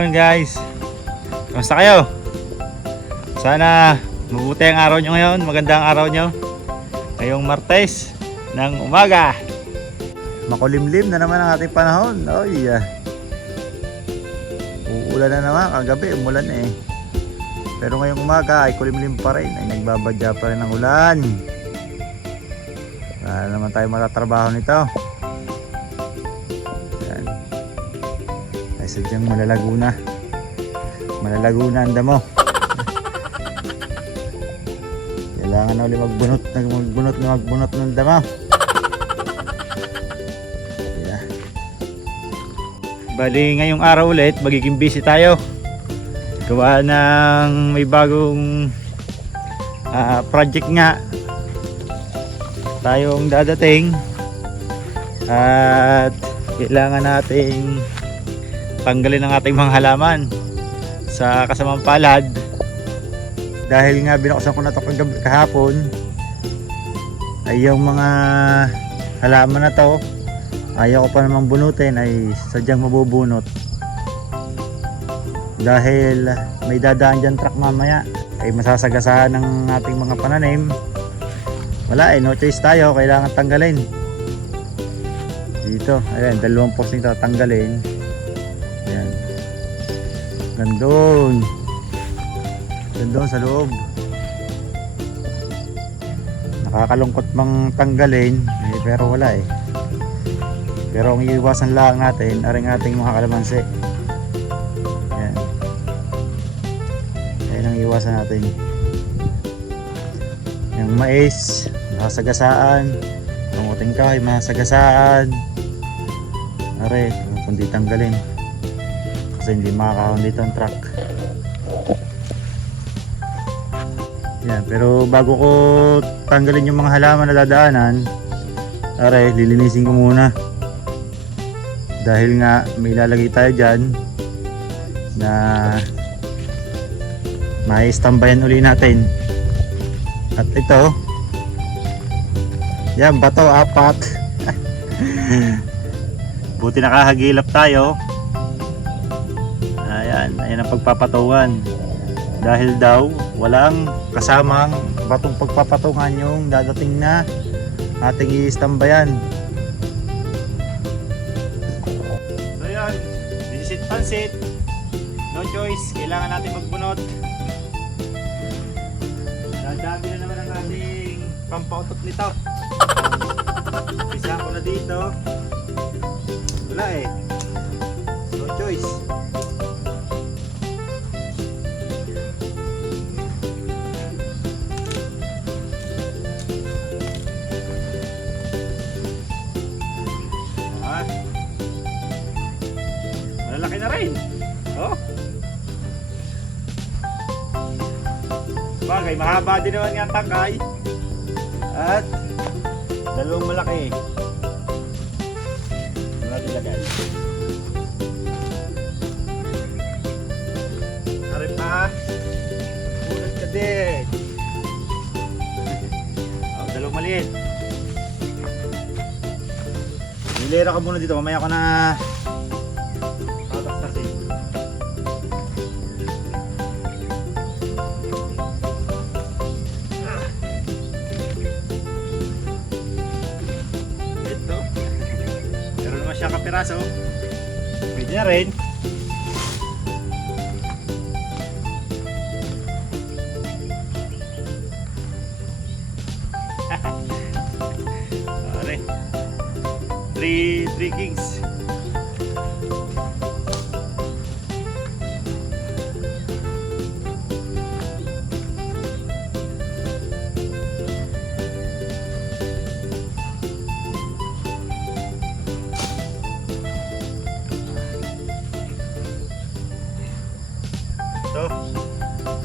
Morning guys. Kamusta kayo? Sana mabuti ang araw nyo ngayon. Magandang araw nyo ngayong Martes ng umaga. Makulimlim na naman ang ating panahon. Oy, uulan na naman. Kagabi umulan eh. Pero ngayong umaga ay kulimlim pa rin. Ay nagbabadya pa rin ang ulan. Wala naman tayo matatrabaho nito. Yan. Ay sadyang malalago na. Malalago na ang damo. Kailangan na ulit magbunot ng damo. Yeah. Bali ngayong araw ulit magiging busy tayo. Gawa ng may bagong project nga tayong dadating at kailangan nating tanggalin ang ating mga halaman sa kasamang palad dahil nga binuksan ko na ito kahapon ay yung mga halaman na to ayaw ko pa namang bunutin ay sadyang mabubunot dahil may dadaan dyan truck mamaya ay masasagasahan ng ating mga pananim. Wala no choice tayo, kailangan tanggalin dito. Ayan, dalawang post nito tanggalin. Ayan, nandun sa loob. Nakakalungkot mang tanggalin eh, pero wala eh. Pero ang iiwasan lang natin aring ating mga kalamansi. Ayan, ayan ang iiwasan natin. Yung mais masagasaan, ang uting kahoy masagasaan. Are, kundi tanggalin kasi hindi makakahon dito ang truck. Yan, pero bago ko tanggalin yung mga halaman na dadaanan, are, lilinisin ko muna dahil nga may ilalagay tayo dyan na mai-stambayan uli natin. At ito, yan, bato, 4. Buti nakahagilap tayo. Ayan, ayan ang pagpapatungan. Dahil daw, walang kasamang batong pagpapatungan yung dadating na ating i-stambayan. So yan, visit pansit. No choice, kailangan natin magbunot. Dadami na naman ang ating pampautot nito. Isa ko na dito. Wala eh. No choice. Malalaki na rin. Oh. Bagay, mahaba din naman yung tangkay. At dalawang malaki. Wala dilagay. Harap pa. Ulat ka din. Oh, dalawang maliit. Nilera ka muna dito. Mamaya ko na tataktasin. Siya kapiraso pwede na rin. Are 3 kings.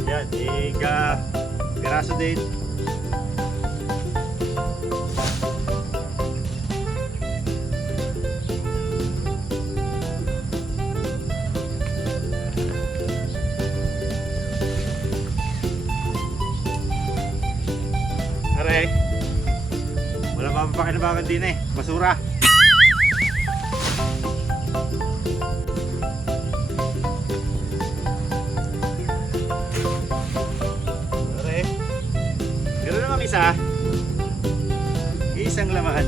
Yan, piraso din. Aray, wala mapapakinabangan din eh, basura. isa. Isang laman.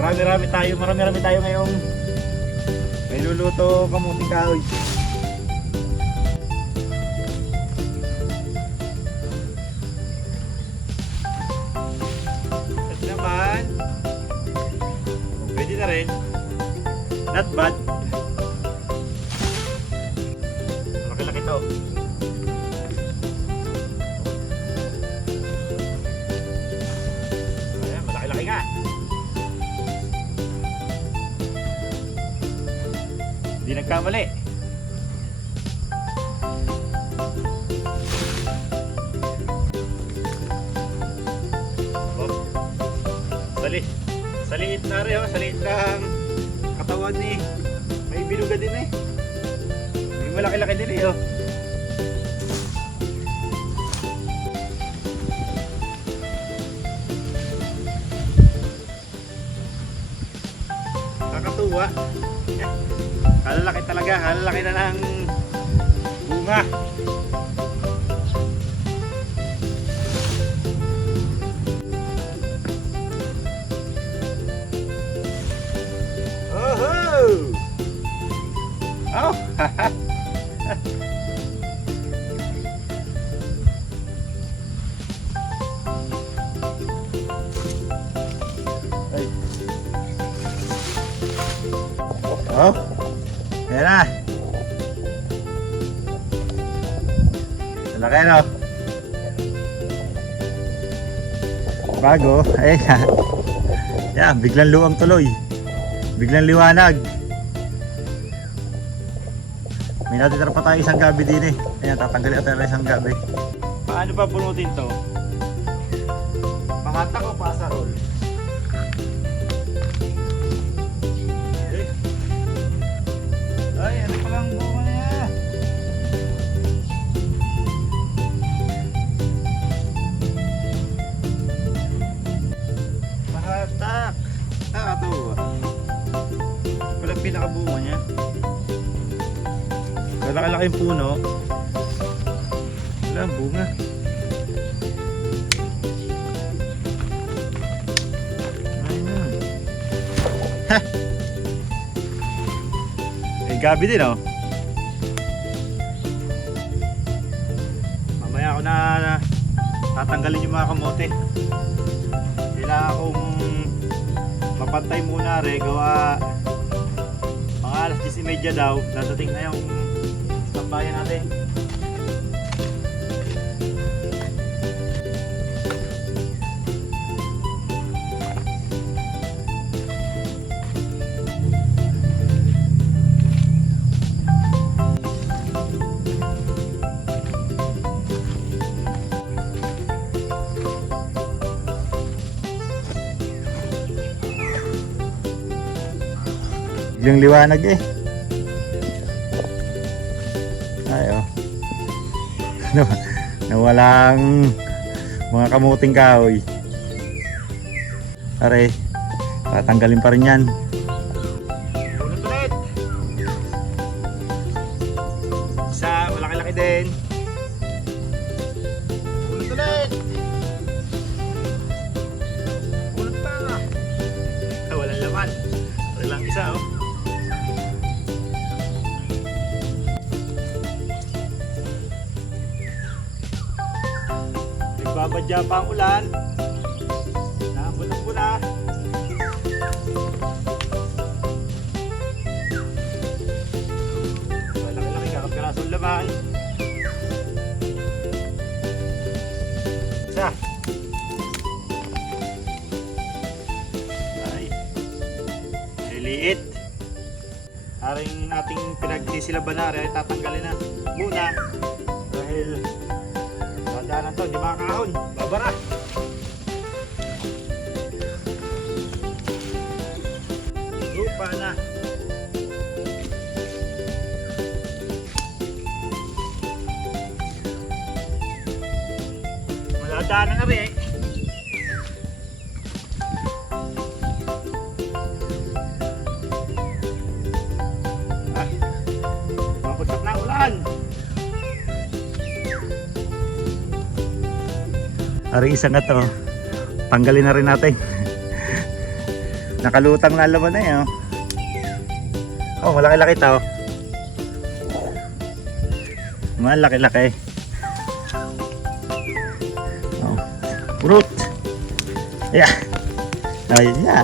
Marami-rami tayo ngayong may luluto kamuting kahoy. At naman, pwede na rin. Not bad. Malaki-laki to. Ayan, malaki-laki nga. Hindi nagkamali. Oh. Saliit na rin, oh. Saliit lang katawan ni. May binuga din eh. May malaki-laki din eh, oh. Kakatuwa. Halalaki talaga, halalaki na ng bunga. Oh! Oh! Ay. Oh! Ayan na. Malaki no? Bago. Ayan na. Yan, biglang luwang tuloy. Biglang liwanag. May natitira pa tayo isang gabi din eh. Ayan, tatanggalin natin isang gabi. Paano pa punutin to? Pangatak o pasarol? Ay, ano pa lang bunga niya? Pahatak. Nakakatawa. Walang pinakabunga niya. Kalaki-laki yung puno. Wala ang bunga. Ayun. Ha! Gabi din oh. Mamaya ako na tatanggalin yung mga kamote. Kailangan akong mapantay muna gawa mga alas 10:30 daw. Dadating na yung tambayan natin. Yung liwanag eh. Ay oh. Nawalang mga kamuting kahoy. Are, tatanggalin pa rin yan. Ulit ulit. Isa, malaki-laki din. Ulit ulit. Ulit pa. Walang laman. Ito lang isa oh. Babadya pa ang ulan. Naambunang-buna. Malaki-laki kakapirasong laman. Isa. Ay. Liliit. Aring ating pinagsisilaban na ay tatanggalin na muna. Dahil daanan to, di makakahon. Babara. Lupa na. Wala daanan na rin eh. Mapuntak na ulan. Ari isa nga to. Tanggalin na rin natin. Nakalutang na laman na eh. Oh, malaki-laki ito. Malaki-laki. Oh, fruit. Yeah. Ayun nga.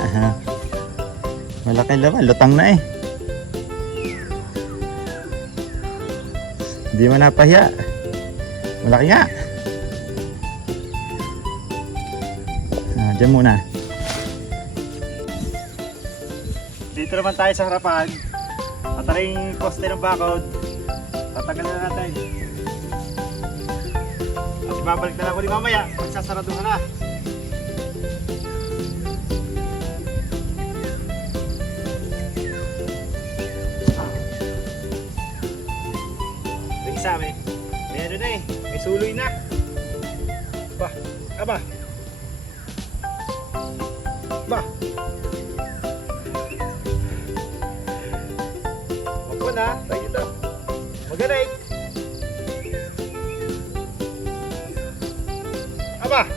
Malaki laman, lutang na eh. Hindi mo napahiya. Malaki nga. Diyan muna. Dito naman tayo sa harapan. At rin poste ng bakod. Tatagal na natin. At ibabalik na lang ulit mamaya. Magsasaraduhan na. May isa may ano na eh. May suloy na. Aba. Aba. Ba. Opo na, tayo ito. Magaling. Aba.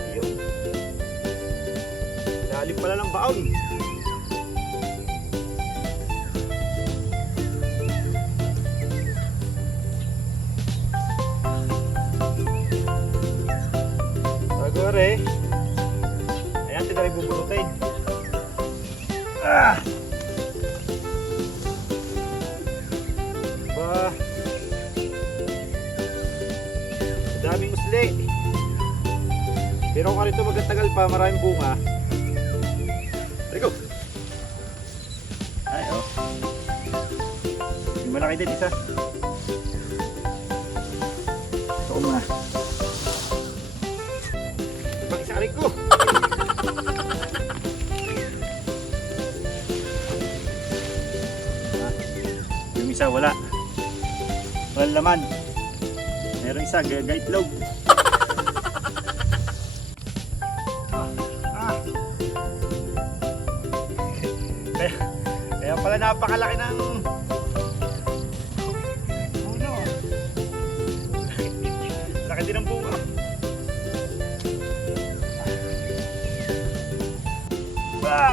Ayun. Lalim pala ng baon. Agore. Ayan, tinari bubunutin. Ah! Ba. Daming usli. Pero kung rito magtagal pa, maraming bunga. There go. Ay, oh. Yung malaki din isa. Ito ko muna. Pag-isarin ko. Yung isa wala. Walang laman. Meron isa, gaitlog. Kaya pala napakalaki ng puno. Laki din ang bunga.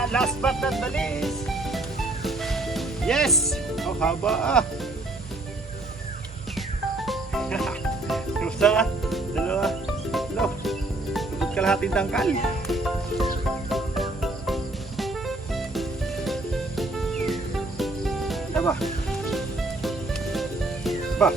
Last but not the least. Yes! Oh, haba ah. Isa, dalawa, tatlo. Tubod kalahating tangkal. Aba. Ba.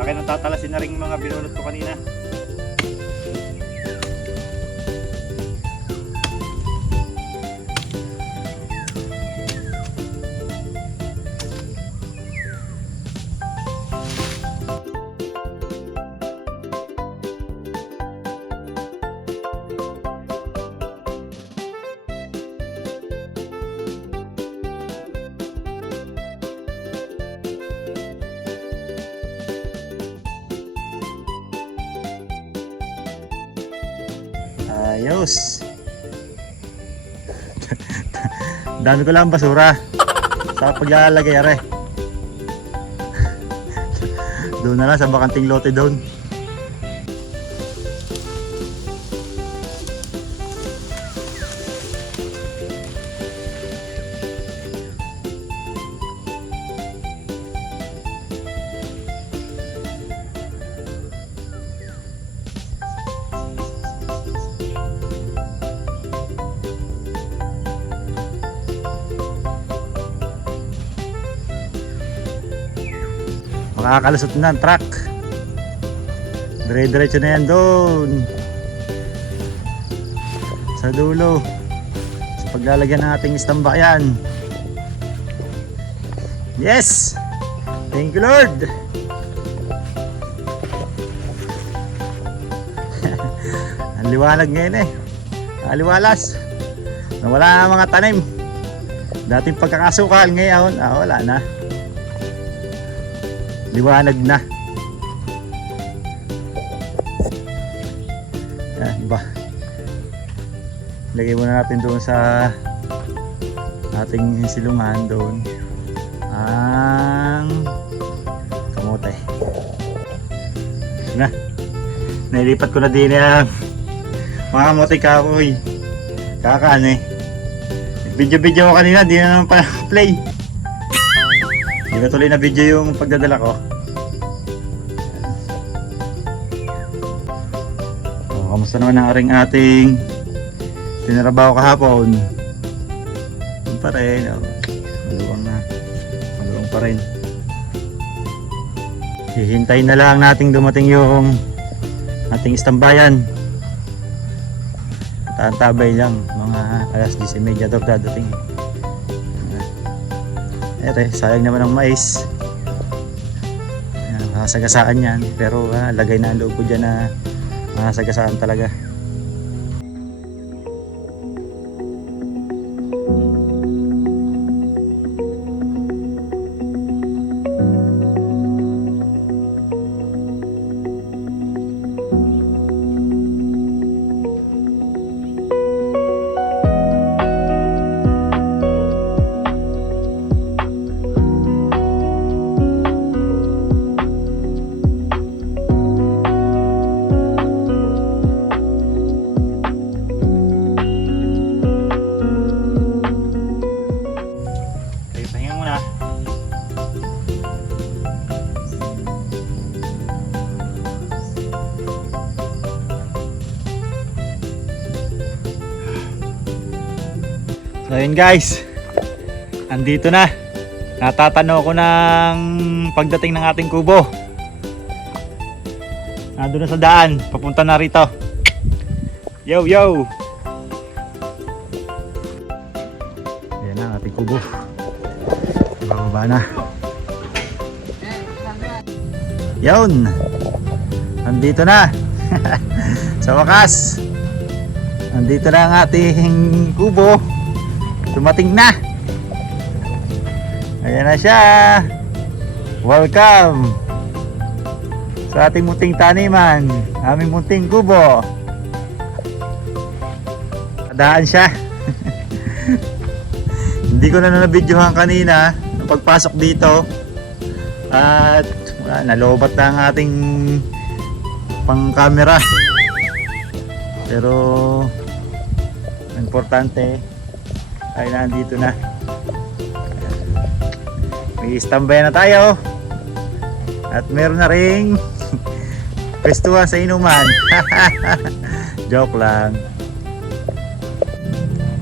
Akin ang tatalasin na rin mga binunot ko kanina. Ayos. Dami ko lang basura sa paglalagay are. Doon na lang sa bakanting lote doon. Makakalusot na ang truck. Dire-diretso na yan doon sa dulo sa paglalagyan ng ating istambayan. Yes! Thank you Lord! Ang liwanag ngayon eh. Aliwalas. Nawala na mga tanim. Dating pagkakasukal ngayon, wala na. Liwanag na. Yan ba? Lagay muna natin doon sa ating silungan doon ang kamote. Na, nailipat ko na din ang mga kamote kahoy. Kakaan eh. Video ko kanina, di na naman pa play. Di na tuloy na video yung pagdadala ko. O, kamusta naman ang ating tinarabaho kahapon? Yun pa rin. O, maluwang na. Maluwang pa rin. Hihintayin na lang nating dumating yung ating istambayan. Taantabay lang. Mga alas 10:30 daw dadating. Sayang naman ang mais. Sagasaan yan. Pero lagay na ang loob ko dyan na sagasaan talaga. So yun guys, andito na. Natatanaw ko ng pagdating ng ating kubo. Nandun na sa daan, papunta na rito. Yo yo. Ayan na ang ating kubo. Bababa na. Yun, andito na. Sa wakas, andito na ang ating kubo. Dumating na. Ayan na siya. Welcome sa ating munting taniman, aming munting kubo. Adaan siya. Hindi ko na nabidyohan kanina nung pagpasok dito. At nalobat na ang ating pang camera. Pero importante ay nandito na. May standby na tayo. At meron na ring pwestuhan sa inuman. Joke lang.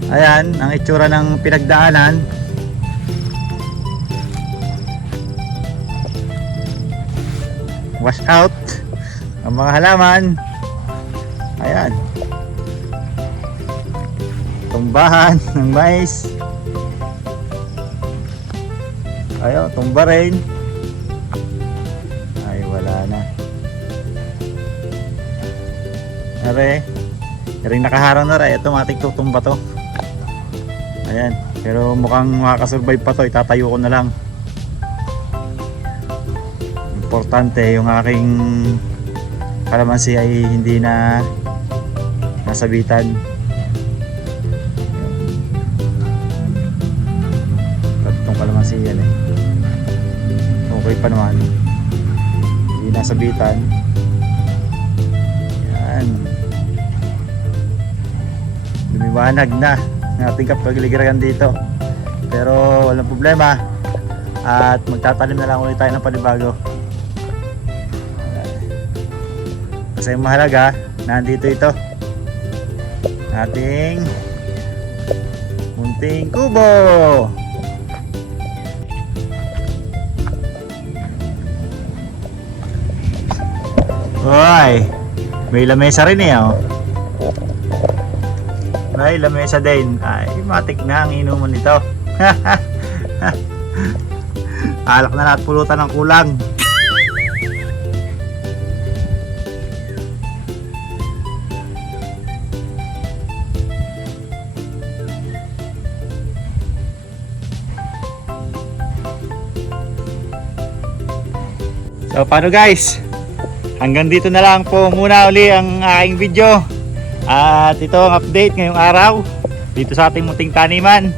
Ayan ang itsura ng pinagdaanan. Wash out ang mga halaman. Ayan, tumbahan ng mais. Ayun, tumba rin. Ay, wala na. Are, ring nakaharang na rin. Automatic tutumba to. Ayan, pero mukhang makakasurvive pa to. Itatayo ko na lang. Importante yung aking kalamansi ay hindi na nasabitan. Tatlong kalamansi yan eh. Okay pa naman. Hindi nasabitan. Yan. Lumiwanag na ng ating kapagligaragan dito. Pero walang problema. At magtatanim na lang ulit tayo ng panibago. Kasi mahalaga, nandito ito. Ating munting kubo. Hoy, may lamesa rin eh oh. May lamesa din. Ay, matik na ang inuman nito. Alak na lahat pulutan ng kulang. So paano guys? Hanggang dito na lang po muna uli ang aking video. At ito ang update ngayong araw dito sa ating munting taniman.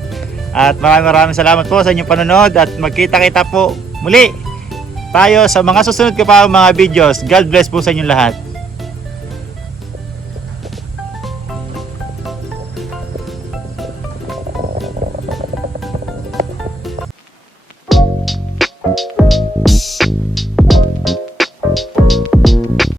At maraming salamat po sa inyong panonood at magkita-kita po muli tayo sa mga susunod ka pa mga videos. God bless po sa inyong lahat.